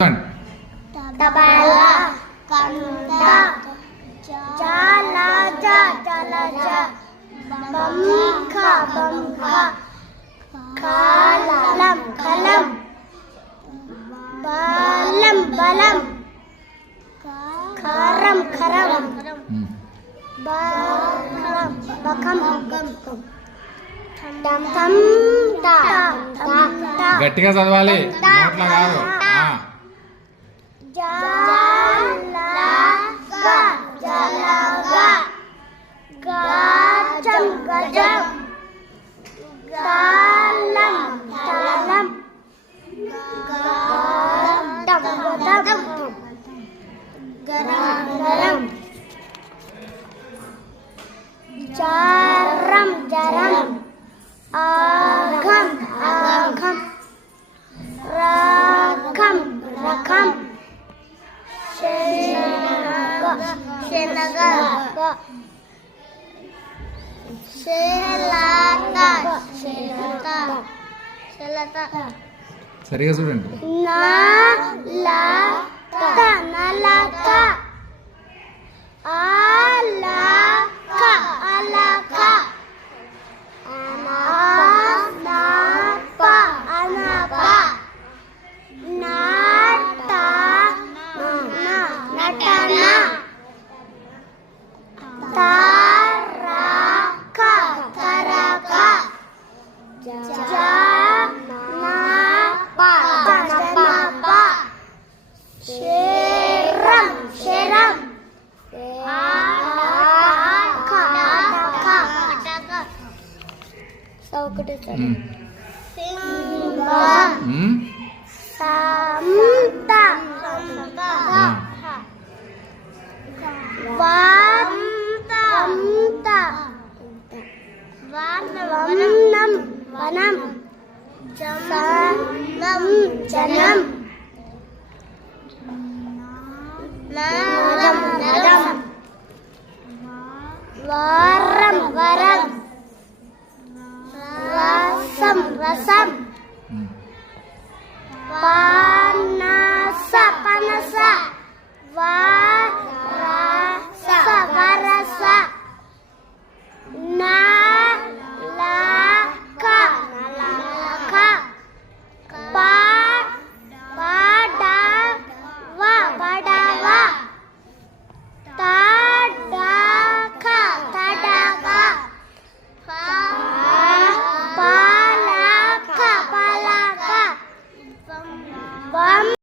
తబలా కంద జలజ జలజ బంఖ బంఖ కలం కలం బలం బలం కరం కరం బకం బకం డం డం డా గట్టిగా చదవాలి నోట్లా కాదు గజం గజం గలం గలం గదం గదం గరం గరం జరం జరం ఆఘం ఆఘం రకం రకం శనగ శనగ శలత శలత శలత సరిగా చూడండి. నలత నలత అలక అలక అనప అనప నట నటన తరక తరక జనప జనప శరం శరం ఆటక ఆటక సౌకర్య సింహం